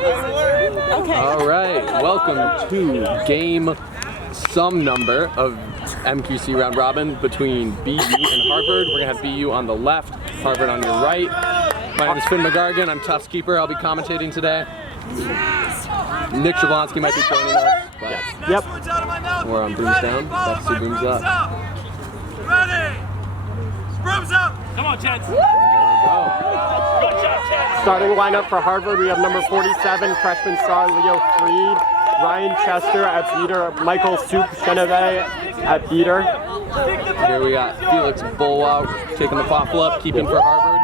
Okay. All right, welcome to game some number of MQC round robin between BU and Harvard. We're gonna have BU on the left, Harvard on your right. My name is Finn McGargan. I'm Tufts keeper. I'll be commentating today. Nick Jablonski might be joining us. Yep. We're on brooms down. That's two brooms up. Ready? Brooms up! Come on, Chance. There we go. Starting lineup for Harvard, we have number 47, freshman star Leo Freed, Ryan Chester at beater, Michael Soup Cheneve at beater. Here we got Felix Bulwa taking the pop flip, keeping for Harvard.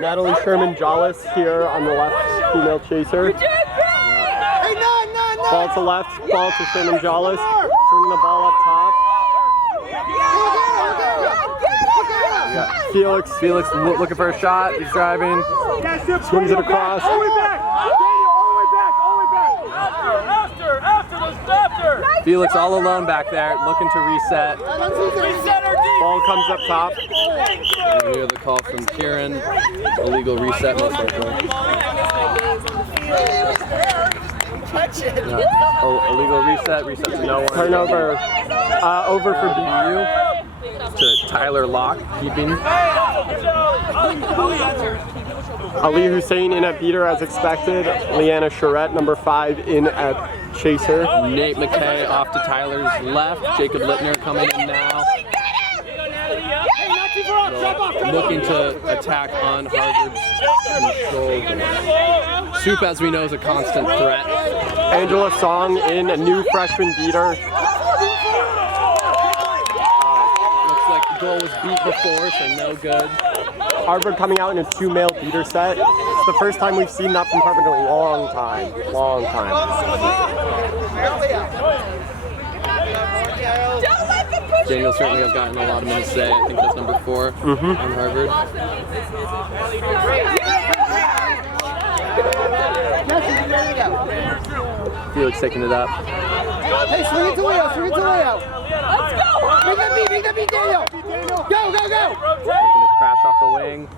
Natalie Sherman Jollis here on the left, female chaser. Ball to left, ball to Sherman Jollis, swinging the ball up top. We got Felix looking for a shot. He's driving. Swings it across. All the way back! After! Felix all alone back there, looking to reset. Ball comes up top. We hear the call from Kieran. Illegal reset, most likely. Illegal reset to no one. Turnover over for BU. To Tyler Locke, keeping. Ali Hussein in at beater as expected. Leanna Charette, number 5, in at chaser. Nate McKay off to Tyler's left. Jacob Littner coming in now. Looking to attack on Harvard's control. Soup, as we know, is a constant threat. Angela Song in, a new freshman beater. Looks like the goal was beat before, so no good. Harvard coming out in a 2 male beater set. It's the first time we've seen that from Harvard in a long time. Daniel certainly has gotten a lot of minutes today. I think that's number 4 on Harvard. Felix taking it up. Hey, swing it to Leo. Let's go, Harvard. Make that beat, Daniel. Go. Looking to crash off the wing.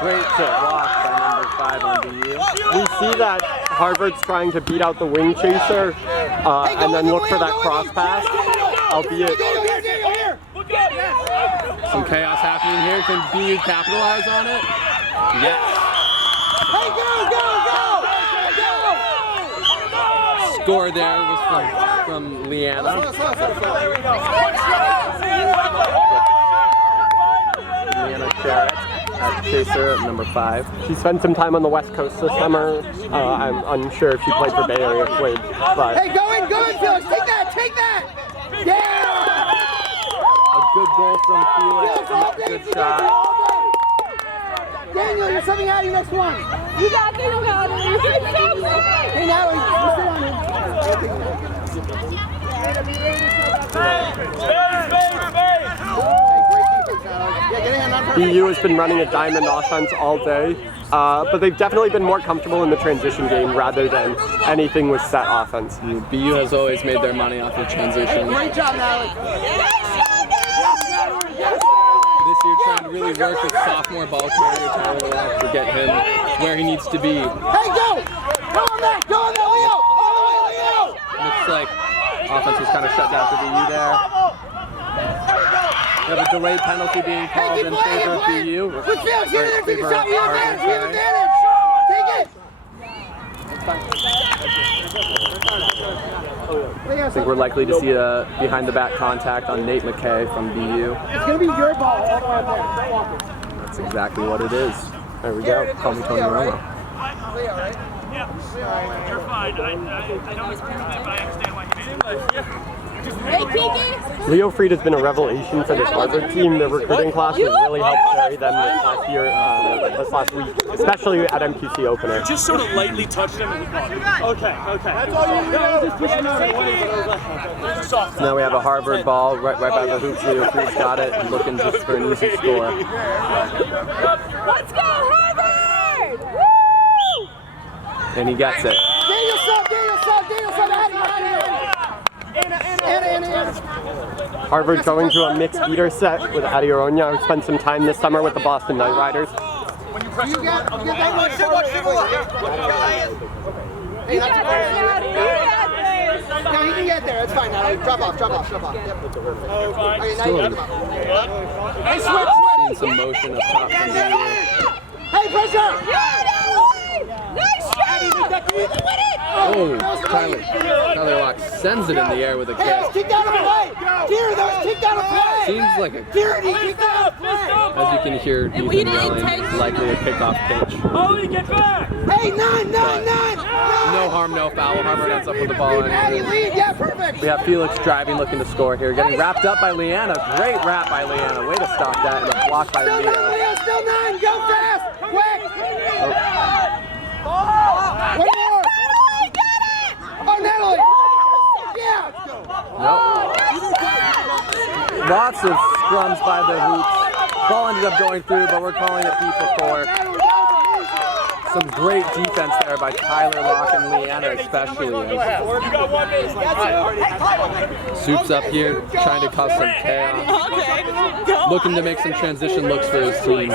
Great block by number 5 on BU. We see that Harvard's trying to beat out the wing chaser and then look for that cross pass, albeit Some chaos happening here. Can BU capitalize on it? Yes. Hey, go! Score there was from Leanna. Leanna Jarrett at chaser at number 5. she spent some time on the West Coast this summer. I'm unsure if she played for Bay Area Quid, but Hey, go in, Felix. Take that. Yeah. A good goal from Felix. Good shot. Daniel, you're subbing out your next one. You got it. Hey, Natalie, you sit on it. BU has been running a diamond offense all day, but they've definitely been more comfortable in the transition game rather than anything with set offense. BU has always made their money off of transition. Great job, Natalie. This year trying to really work with sophomore ball carrier Tyler Locke to get him where he needs to be. Hey, go on that, Leo. Looks like offense was kind of shut down for BU there. We have a delayed penalty being called in favor of BU. Good field, take a shot, we have advantage. Take it. I think we're likely to see a behind-the-back contact on Nate McKay from BU. It's going to be your ball all the way up there. That's exactly what it is. There we go. Call me Tony Romo. Leo, right? Yeah. You're fine. I know it's pretty good, but I understand why you made it. Hey, Kiki. Leo Freed has been a revelation for this Harvard team. The recruiting class has really helped carry them this last week, especially at MQC opener. Just sort of lightly touched him. Okay. That's all you need. So now we have a Harvard ball right by the hoops. Leo Freed's got it, looking just for an easy score. Let's go, Harvard! Woo! And he gets it. Daniel, sub, out of here. Anna. Harvard going to a mixed beater set with Adi Oronia, who spent some time this summer with the Boston Knight Riders. You got that one. Hey, that's no, he can get there. It's fine. Now drop off. Yep. Okay, now you get him up. Hey, switch. Seeing some motion up top from BU. Hey, pressure. Nice shot! Oh, Tyler Locke sends it in the air with a Hey, kick. it's kicked out of play. Dear, that was kicked out of play. Seems like a, Dear, he kicked out of play. as you can hear Ethan yelling, likely a kickoff pitch. Ollie, get back! Hey, none. No harm, no foul. Harvard ends up with the ball. Addy, lead. Yeah, perfect. We have Felix driving, looking to score here. Getting wrapped up by Leanna. Great wrap by Leanna. Way to stop that. And a block by Still Leo. none, Leo. Still none. Go fast. Quick. One more. Oh, Natalie. Yeah. Nope. Lots of scrums by the hoops. Ball ended up going through, but we're calling it B4. Some great defense there by Tyler Locke and Leanna especially. Soup's up here, trying to cause some chaos. Looking to make some transition looks for his team.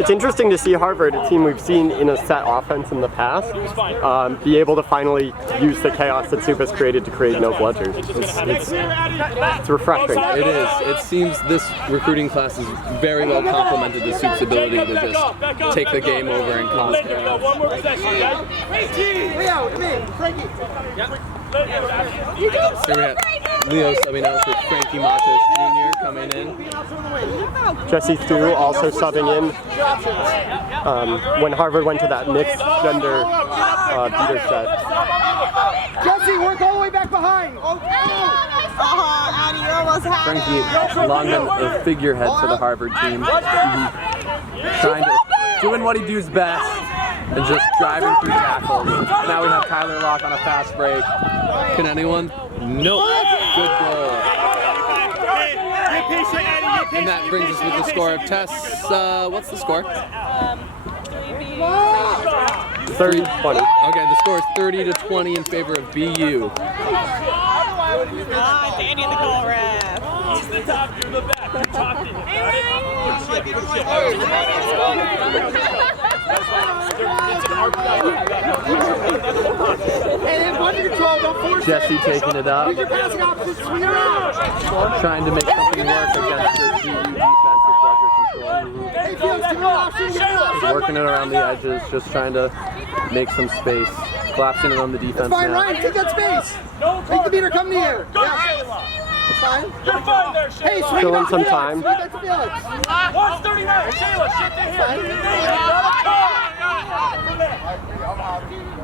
It's interesting to see Harvard, a team we've seen in a set offense in the past, be able to finally use the chaos that Soup has created to create no bludgers. It's refreshing. It is. It seems this recruiting class is very well complemented to Soup's ability to just take the game over and cause chaos. One more possession, guys. Leo, come in. Frankie. Here we have Leo subbing out for Frankie Matos Jr. coming in. Jesse Thu also subbing in when Harvard went to that mixed gender beater set. Jesse, work all the way back behind. Addy, you're almost happy. Frankie long been a figurehead for the Harvard team. Trying to, doing what he does best and just driving through tackles. Now we have Tyler Locke on a fast break. Can anyone? Nope. Good goal. And that brings us with the score of Tess. What's the score? 30-20. Okay, the score is 30-20 in favor of BU. Danny the goal ref. He's the top, you're the back. You talked to him. Hey, have under control. Don't force Jesse taking it up. Use your passing options. Swing around. Trying to make something work against the BU defense with bludger control. Hey, Felix, come on. He's working it around the edges, just trying to make some space. Collapsing it on the defense Fine, now. Ryan. Take that space. Make the beater come to you. Yeah. It's fine. You're fine there, Shayla. Hey, swing Still it in up some to Felix. time. Swing that to Felix. 139. Shayla, shift to him.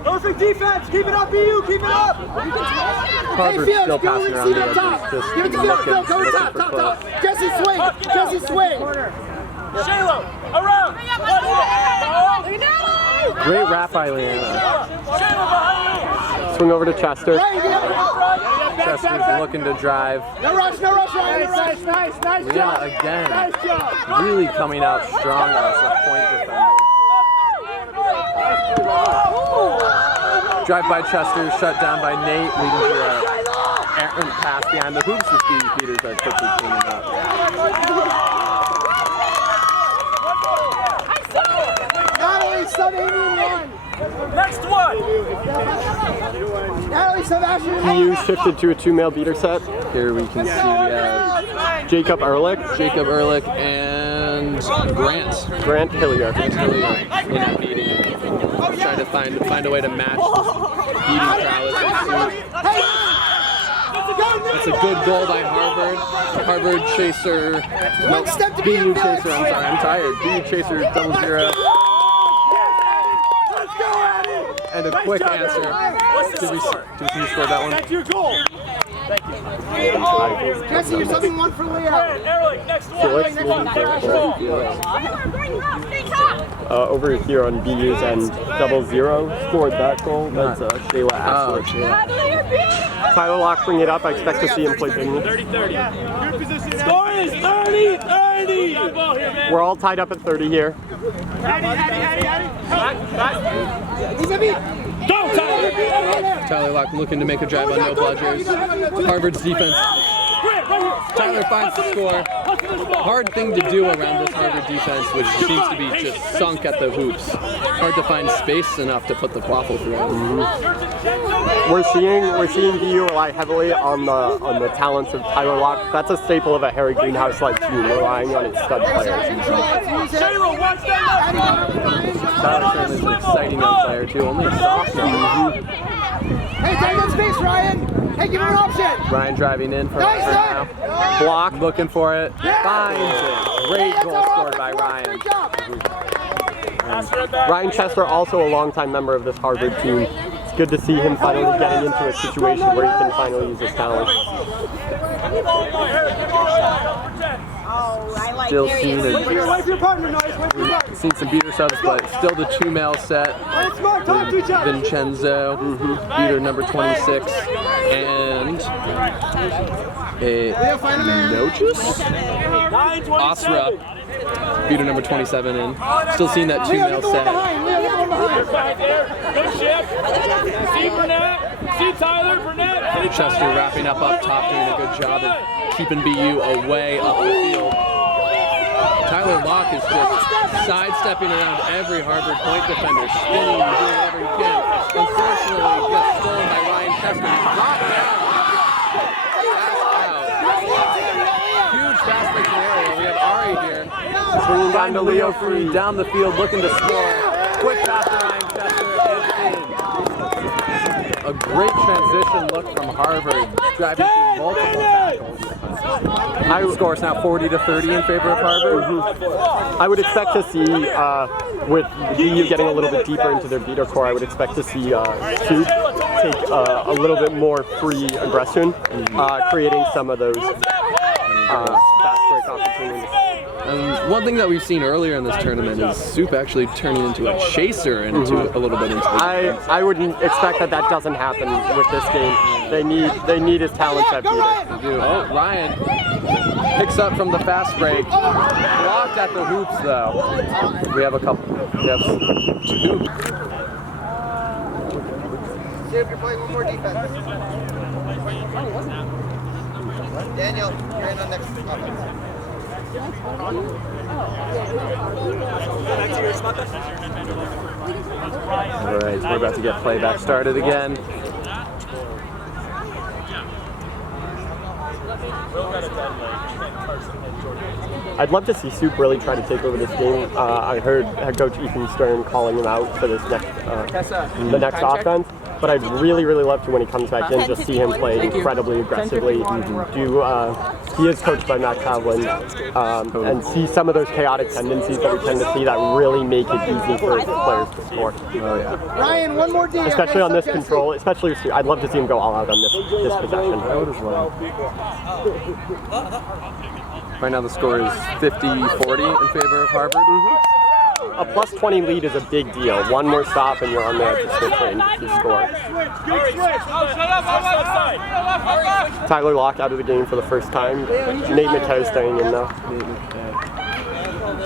Perfect defense. Keep it up, BU. Keep it up. Harvard's Felix, still go passing and around see the them top. edges, just Give it to Felix. looking Go for top. close. Jesse, swing. Jesse, swing. Shayla, around. Great wrap by Leanna. Shayla behind Swing over to Chester. Ryan, get up. Chester's looking to drive. No rush, Ryan. Nice Leanna again, really coming out strong as a point defender. Drive by Chester, shut down by Nate, leading to an errant pass behind the hoops with these beaters that quickly cleaning up. Natalie, sub Amy in one. Next one. Natalie, sub Ashley in one. BU shifted to a two-male beater set. Here we can see we have Jacob Ehrlich, and Grant Hillier. in that beating. Trying to find a way to match beating prowess. That's a good goal by Harvard. Harvard chaser. No, step to BU BU, chaser. I'm sorry, I'm tired. BU chaser 0-0. And a quick answer. Did we score that one? That's your goal. Jesse, you're subbing one for Leo. Eric, next one. Felix over here on BU's end, 0-0 scored that goal. That's Shayla Oh, Ashler. yeah. Tyler Locke bring it up. I expect to see him play Bing. 30-30. Score is 30-30. We're all tied up at 30 here. He's a beat. Tyler Locke looking to make a drive on no bludgers. Harvard's defense. Tyler finds the score. Hard thing to do around this Harvard defense, which seems to be just sunk at the hoops. Hard to find space enough to put the quaffle through. We're seeing BU rely heavily on the talents of Tyler Locke. That's a staple of a Harry Greenhouse-like team, relying on its stud players. Tyler certainly is an exciting young player too. Only a sophomore. Hey, take that space, Ryan. Hey, give him an option. Ryan driving in for Nice, now. Block, looking for it. Finds it. Great goal scored by Ryan. Ryan Chester, also a longtime member of this Harvard team. It's good to see him finally getting into a situation where he can finally use his talent. Still seen some beater subs, but still the 2-male set. Vincenzo, beater number 26, and a Noches? Asra, beater number 27 in. Still seeing that 2-male set. Good shift. See Burnett. See Tyler. Burnett. Chester wrapping up top, doing a good job of keeping BU away up the field. Tyler Locke is just sidestepping around every Harvard point defender, spinning and doing whatever he can. Unfortunately, gets stolen by Ryan Chester. Brought down. Huge fast break scenario. We have Ari here. Swinging down to Leo Free down the field, looking to score. Quick pass to Ryan Chester and in. A great transition look from Harvard, driving through multiple tackles. The score is now 40-30 in favor of Harvard. I would expect to see, with BU getting a little bit deeper into their beater core, I would expect to see Sept take a little bit more free aggression, creating some of those fast break opportunities. One thing that we've seen earlier in this tournament is Sept actually turning into a chaser and into a little bit into the I wouldn't expect that doesn't happen with this game. They need his talents at beater. Oh, Ryan picks up from the fast break. Blocked at the hoops though. We have a couple. We have 2. See if you're playing one more defense. Daniel, you're in on next offense. Alright, we're about to get playback started again. I'd love to see Sept really try to take over this game. I heard head coach Ethan Stern calling him out for this the next offense. But I'd really love to, when he comes back in, just see him play incredibly aggressively. He is coached by Matt Cavlin, and see some of those chaotic tendencies that we tend to see that really make it easy for players to score. Oh yeah. Ryan, one more D. Especially on this control, especially I'd love to see him go all out on this possession. I would as well. Right now the score is 50-40 in favor of Harvard. A plus 20 lead is a big deal. One more stop and you're on there to switch lane to score. Tyler Locke out of the game for the first time. Nate McKay staying in though.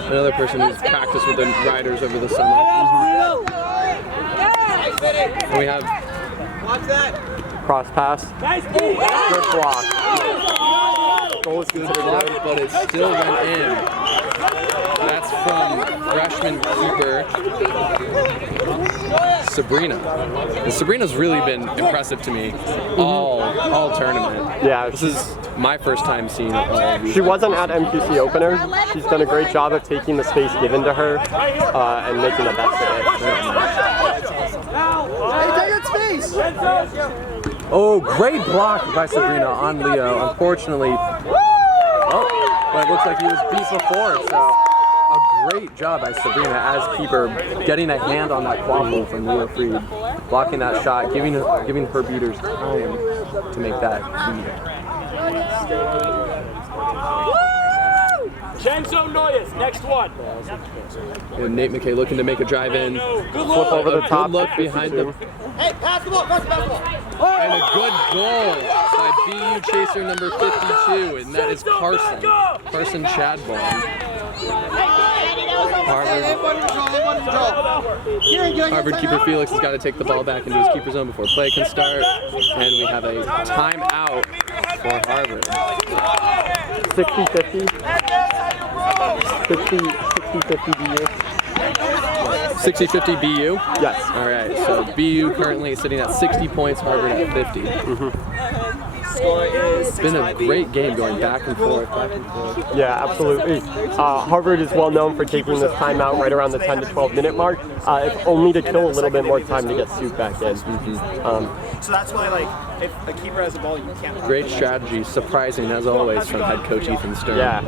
Another person who's practiced with the Riders over the summer. And we have cross pass. Good block. Goal is considered blocked, but it still went in. That's from freshman keeper Sabrina. And Sabrina's really been impressive to me all tournament. Yeah, this is my first time seeing it. She wasn't at MQC opener. She's done a great job of taking the space given to her and making the best of it. Hey, take that space. Oh, great block by Sabrina on Leo. Unfortunately, but it looks like he was beat before, so a great job by Sabrina as keeper, getting a hand on that quaffle from Leo Freed, blocking that shot, giving her beaters time to make that lead. Chenzo Noyes, next one. And Nate McKay looking to make a drive in. Flip over the top. Good look behind the. Hey, pass the ball, And a good goal by BU chaser number 52, and that is Carson Chadbourne. Harvard keeper Felix has got to take the ball back into his keeper zone before play can start. And we have a timeout for Harvard. 60-50. 60-50 BU. 60-50 BU? Yes. All right, so BU currently sitting at 60 points, Harvard at 50. It's been a great game going back and forth, Yeah, absolutely. Harvard is well known for taking this timeout right around the 10 to 12 minute mark, if only to kill a little bit more time to get Sept back in. So that's why, like, if a keeper has a ball, you can't. Great strategy, surprising as always from head coach Ethan Stern. Yeah.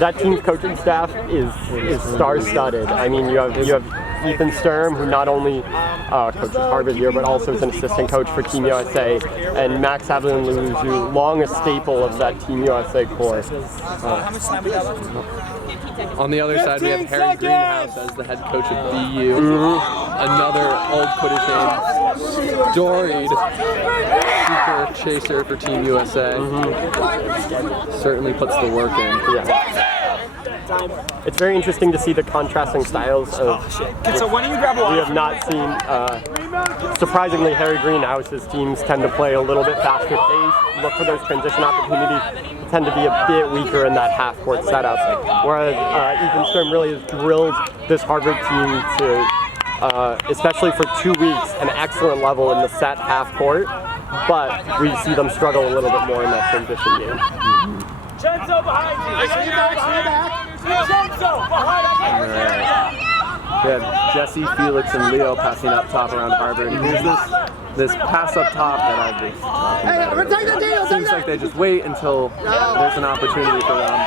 That team's coaching staff is star-studded. I mean, you have Ethan Sturm, who not only coaches Harvard here, but also is an assistant coach for Team USA, and Max Avalon-Luzu, long a staple of that Team USA core. On the other side, we have Harry Greenhouse as the head coach of BU. Another old Quidditch name, storied super chaser for Team USA. Certainly puts the work in. Yeah. It's very interesting to see the contrasting styles of. So when do you grab a we have not seen. Surprisingly, Harry Greenhouse's teams tend to play a little bit faster pace, look for those transition opportunities, tend to be a bit weaker in that half-court setup. Whereas Ethan Stern really has drilled this Harvard team to, especially for 2 weeks, an excellent level in the set half-court, but we see them struggle a little bit more in that transition game. Chenzo behind you. Chenzo behind you. We have Jesse, Felix, and Leo passing up top around Harvard. And here's this pass up top that I was talking about. Seems like they just wait until there's an opportunity for them.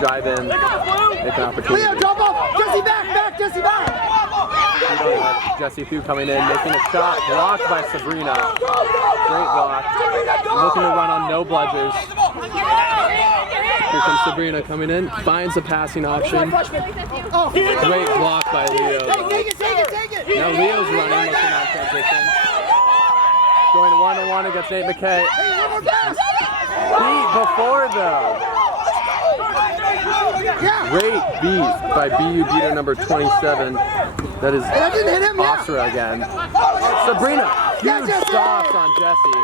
Drive in, make an opportunity. Leo, drop off! Jesse back! Jesse back! Jesse Fu coming in, making a shot, blocked by Sabrina. Great block. Looking to run on no bludgers. Here comes Sabrina coming in, finds a passing option. Great block by Leo. Take it! Now Leo's running, looking on transition. Going one-on-one against Nate McKay. Beat before though. Great beat by BU beater number 27. That is Asra again. Sabrina, huge stops on Jesse.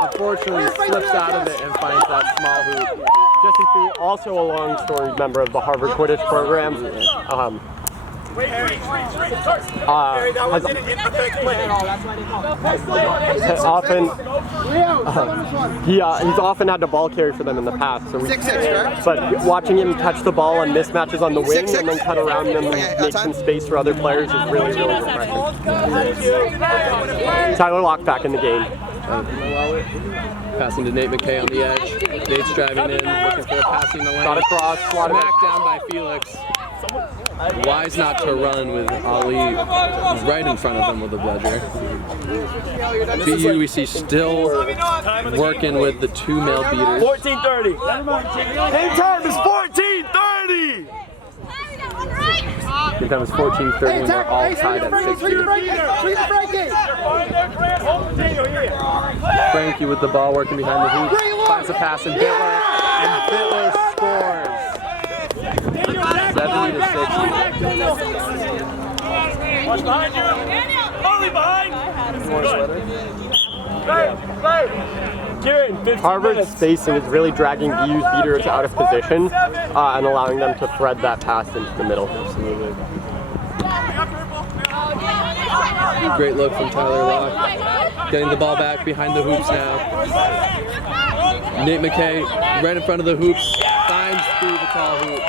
Unfortunately, slips out of it and finds that small hoop. Jesse Fu, also a long storied member of the Harvard Quidditch program. He's often had the ball carry for them in the past. So but watching him catch the ball on mismatches on the wing and then cut around them and make some space for other players is really, really refreshing. Tyler Locke back in the game. Passing to Nate McKay on the edge. Nate's driving in, looking for a passing the lane. Shot across, Smacked down by Felix. Wise not to run with Ali right in front of him with the bludger. BU we see still working with the two male beaters. 14:30. Game time is 14:30. Game time is 14:30 and we're all tied at 60. Frankie with the ball working behind the hoop. Finds a pass and Bittler scores. 70 to 60. Watch behind you. Only behind. Harvard's spacing is really dragging BU's beaters out of position and allowing them to thread that pass into the middle. Absolutely. Great look from Tyler Locke. Getting the ball back behind the hoops now. Nate McKay right in front of the hoops. Finds through the tall hoop.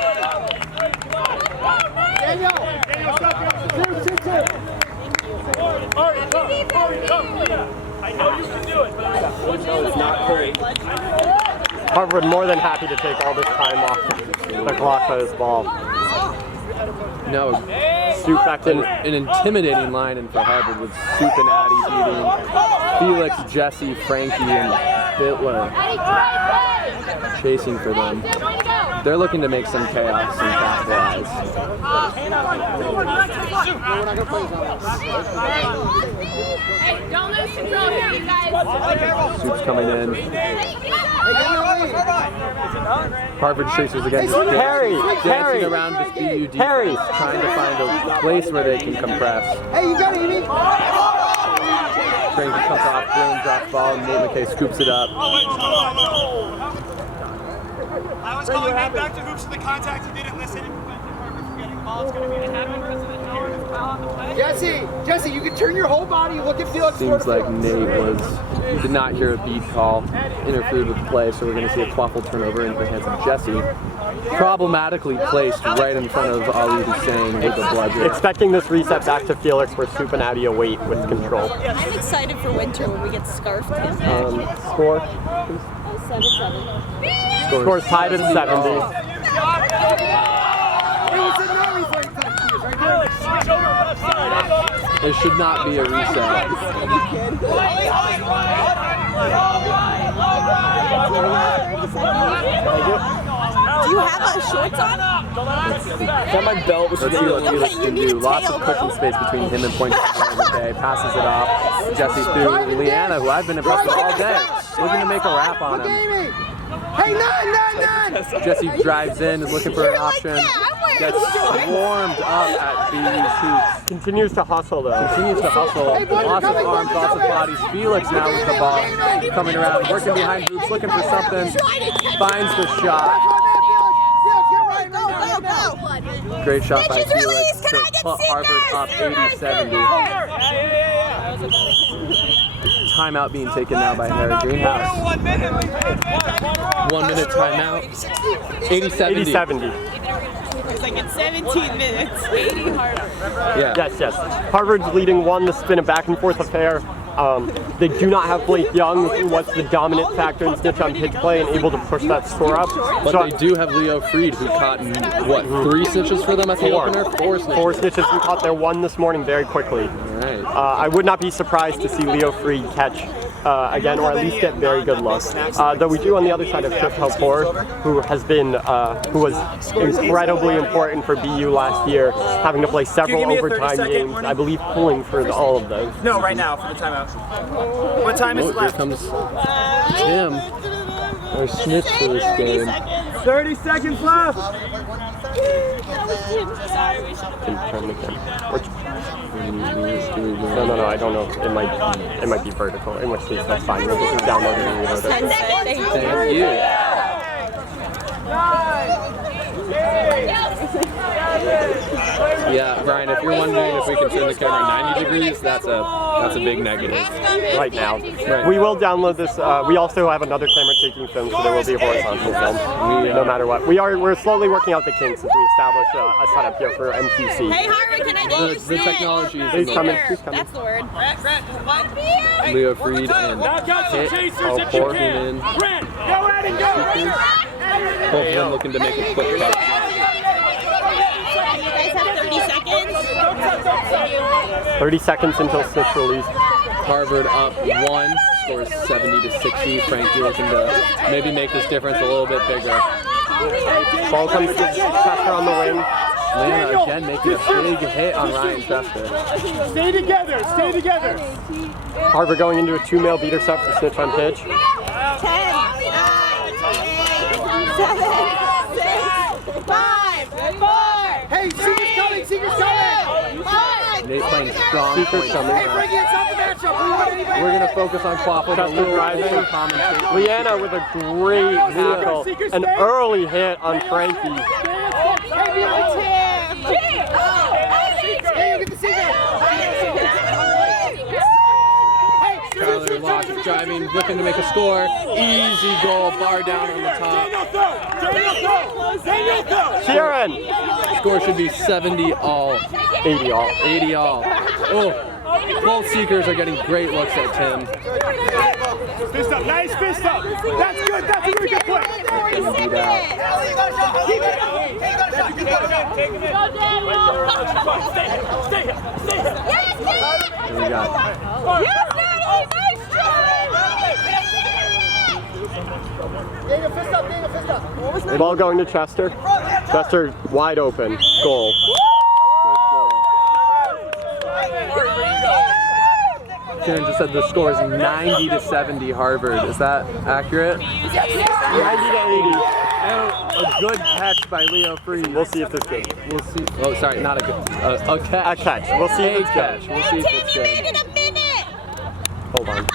I know you can do it, but It's not great. Harvard more than happy to take all this time off the clock by this ball. No, Sept back in. an intimidating line in for Harvard with Sept and Addie beating Felix, Jesse, Frankie, and Bittler chasing for them. they're looking to make some chaos and capitalize. Hey, don't lose control here, you guys. Soup's coming in. Harvard chasers again. Dancing around this BU defense, trying to find a place where they can compress. Hey, you got it, you need. Frankie comes off, Broom drops ball, and Nate McKay scoops it up. I was calling Nate back to hoops for the contact. He didn't listen and prevented Harvard from getting the ball. It's going to be a heaven because of the Jordan's foul on the play. Jesse, you can turn your whole body, look at Felix. Seems like Nate did not hear a beat call, interfered with the play, so we're going to see a quaffle turnover into the hands of Jesse. Problematically placed right in front of Ali Hussein with the bludger. Expecting this reset back to Felix where Soup and Adia wait with control. I'm excited for winter when we get scarfed. Score? 7-7. Score's tied at 70. There should not be a reset. Do you have a shorts on? Is that my belt? Let's see what Felix can do. Lots of cushion space between him and Point McKay. Passes it off. Jesse through Leanna, who I've been impressed with all day. Looking to make a wrap on him. Hey, none! Jesse drives in, is looking for an option. Gets warmed up at BU's hoops. Continues to hustle though. Continues to hustle. Lots of arms, lots of bodies. Felix now with the ball. Coming around, working behind hoops, looking for something. Finds the shot. Great shot by Felix to put Harvard up 80-70. Timeout being taken now by Harry Greenhouse. 1 minute timeout. 80-70. It's like in 17 minutes. 80 Harvard. Yeah. Yes. Harvard's leading 1. This has been a back and forth affair. They do not have Blake Young, who was the dominant factor in snitch on pitch play and able to push that score up. But they do have Leo Freed, who caught, 3 snitches for them at the opener? 4 snitches. 4 snitches who caught their 1 this morning very quickly. All right. I would not be surprised to see Leo Freed catch again, or at least get very good looks. Though we do on the other side of Chip Helpor, who has been, who was incredibly important for BU last year, having to play several overtime games. I believe pulling for all of those. No, right now for the timeout. What time is Here left? comes Tim, our snitch for this game. 30 seconds left. No, I don't know. It might be vertical. In which case, that's fine. We'll just download it and reload it. Thank you. Yeah, Brian, if you're wondering if we can turn the camera 90 degrees, that's a big negative. Right now. Right. We will download this. We also have another camera taking film, so there will be a horizontal film, no matter what. We're slowly working out the kinks as we establish a setup here for MQC. Hey Harvard, can I get The technology is He's coming. That's the word. Leo Freed and Hit, all 4 in. Go ahead and go. Both of them looking to make a quick cut. You guys have 30 seconds. 30 seconds until snitch release. Harvard up 1, scores 70-60. Frankie looking to maybe make this difference a little bit bigger. Ball comes to Chester on the wing. Lana again making a big hit on Ryan Chester. Stay together. Harvard going into a 2-male beater set for snitch on pitch. 10, 9, 7, 6, 5, 4. Hey, Seeker's coming. 5. Nate playing strong. Seeker's coming. Hey, Frankie, it's not the matchup. We're going to focus on Quaffle. Chester driving. Leanna with a great tackle. An early hit on Frankie. Tyler Locke driving, looking to make a score. Easy goal, bar down on the top. Kieran! Score should be 70 all. 80 all. 80 all. Oh, both Seekers are getting great looks at Tim. Fist up, nice fist up. That's good, that's a really good play. Beat out. Stay here. And we got Yes, Daddy! Nice try! Daniel, fist up, Daniel, fist up. Ball going to Chester. Chester wide open. Goal. Kieran just said the score is 90-70 Harvard. Is that accurate? 90 to 80. A good catch by Leo Freeze. We'll see if this good. We'll see. Oh, sorry, not a good. A catch. A catch. We'll see if A it's catch. good. We'll see if Tim, it's you made good. it a minute. Hold on.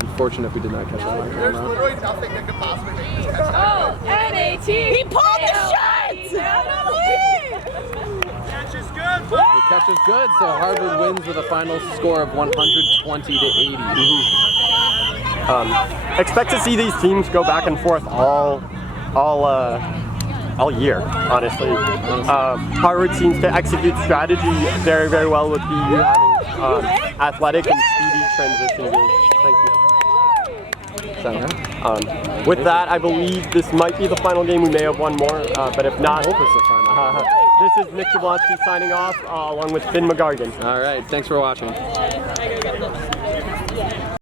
Unfortunate if we did not catch that on There's camera. literally nothing that could possibly make this catch happen. N-A-T. He pulled the shot. Catch is good. The catch is good, so Harvard wins with a final score of 120 to 80. Expect to see these teams go back and forth all year, honestly. Harvard seems to execute strategy very, very well with BU having athletic and speedy transition games. Thank you. Is that right? With that, I believe this might be the final game. We may have one more, but if not, I hope it's the final. this is Nick Jablonski signing off, along with Finn McGargan. All right, thanks for watching.